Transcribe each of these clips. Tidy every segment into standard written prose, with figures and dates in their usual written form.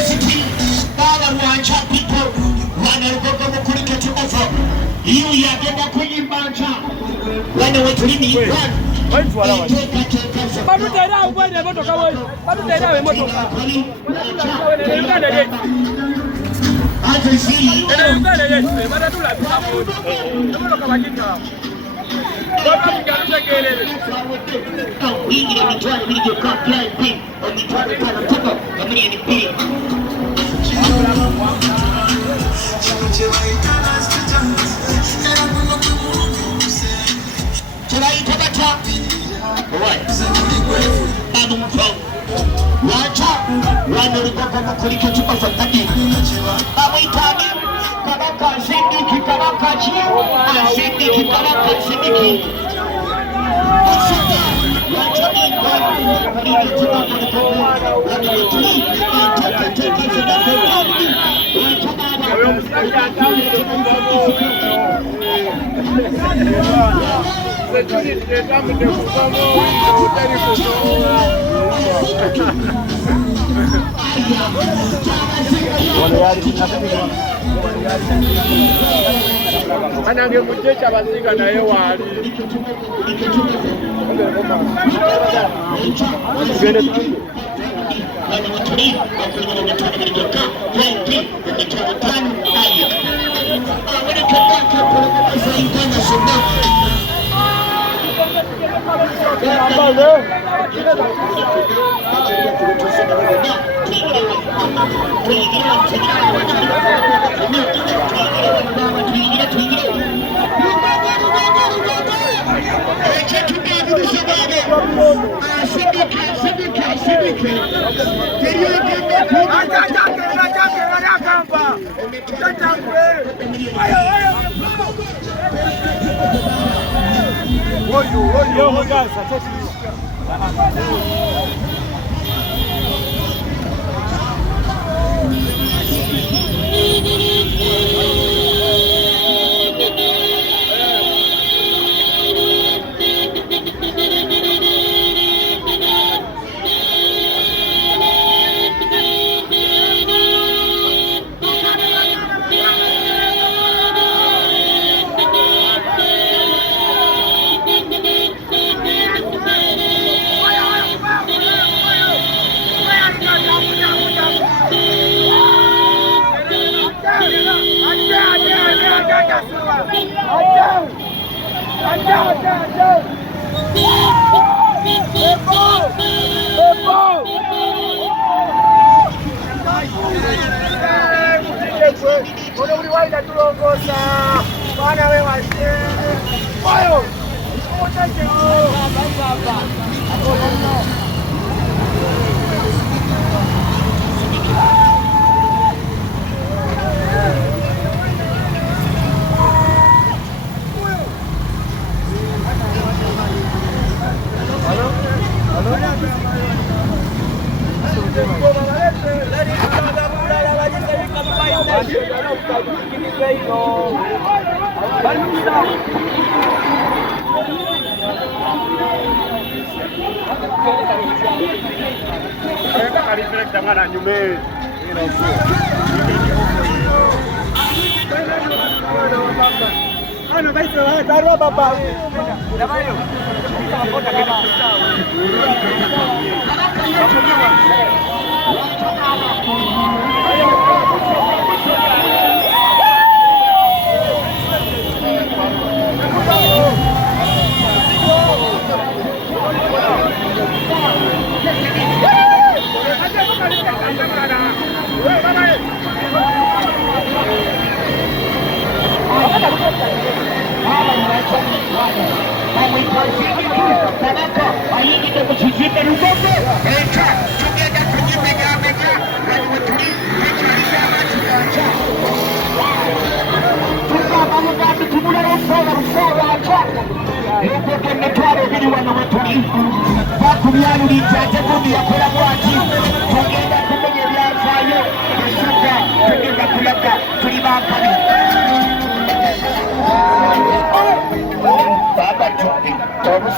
City, Baba Wancha people, Wanagogo Cricket over. You Yagenda Queen Banja. When they went to me, anange mujecha bazinga naye wali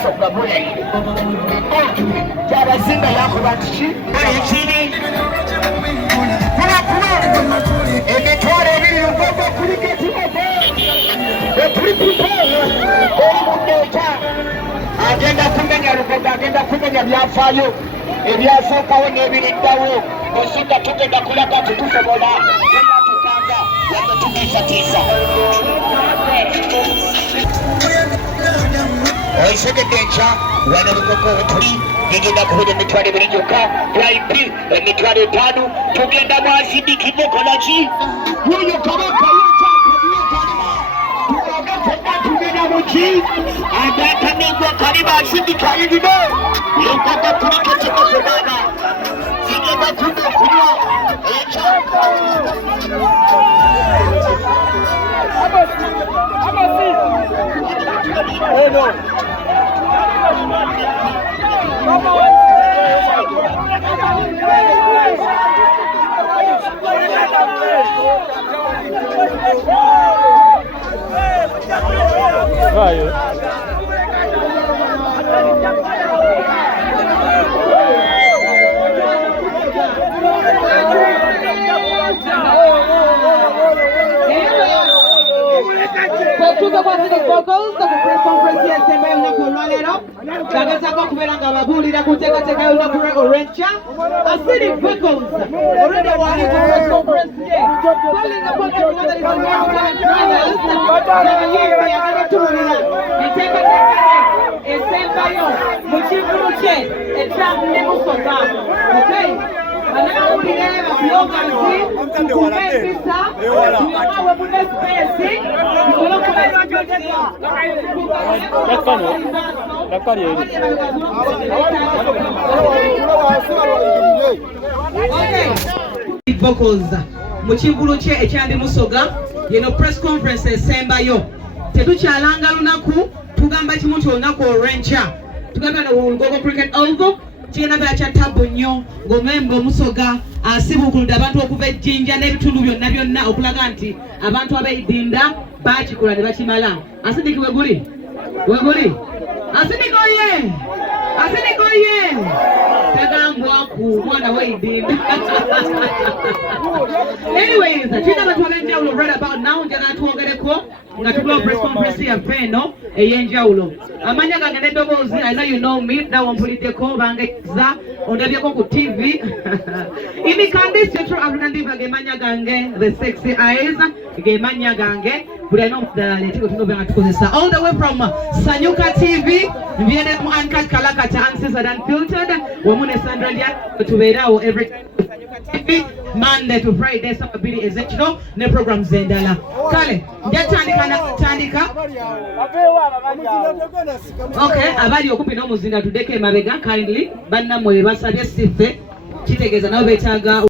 maaso gabule kyabazinga yakuba nti ekiri emitwalo ebiri lugogo kuriketi etulipipo olibuddeeta agenda kumenya lugogo agenda kumenya byafaayo ebyasookawo n'ebiriddawo osinga tugenda kulaga nti tusobola tukanga ate tutiisatiisa oisegedde nkya wana lugogo wetuli gegenda kubeera emitwalo ebiri gyokka VIP emitwalo 5 tugenda mwazindikibwa kolaki yoyo kabaka tugenda muki agatamigwa kaliba asindika yirino yogogo kuliketekosobana zigenda kuda okunywa ekyo Tuko kwa zile vocals za press conference ya semba unakuwa leo bagazako kubera nga babulira kuteekateeka y'olunaku olw'enkya asiri vocals already wali ku press conference ye calling upon everyone that is on the current finals n'abayimbi abagatulira enteekateeka esembayo mu kivulu kye ekya Nemusoga okay banawulire babyogasi tukume empisa tuyonawe mune spesi tusobola vocals mu kivulu kye ekya Nemusoga yeno press conference esembayo tetukyalanga lunaku tugamba kimu nti olunaku olw'enkya tugamba Lugogo Cricket Oval kigenda beera kya tabu nnyo ng'omwembe Omusoga asibuukuludde abantu okuva ejjinja n'ebitundu byonna byonna okulaga nti abantu abeidinda bakikola ne bakimala. Asindiki weguli asindika oye tagambwaku mwana weidinda. Anyways, tulina abantu ab'enjawulo right about now njagala twongereko nga tugula press conference yaffe eno ey'enjawulo. Amanya gange n'eddoboozi I know you know me nawe mpuliddeko bangeza ondabyeko ku TV. Imikandi Central African Diva gemanya gange the sexy eyes gemanya gange buli alina omudala leeteko tunobe nga tukozesa all the way from Sanyuka TV mbyene mu Uncut Kalakata Uncensored Unfiltered wamu ne Sandra Lya tubeerawo every TV Monday to Friday saa 2 ezekiro ne programs endala. Kale njatandika okay abali okumpi n'omuzinda tuddeko emabega kindly bannamwe basabye siffe kitegeeza nabo beetaaga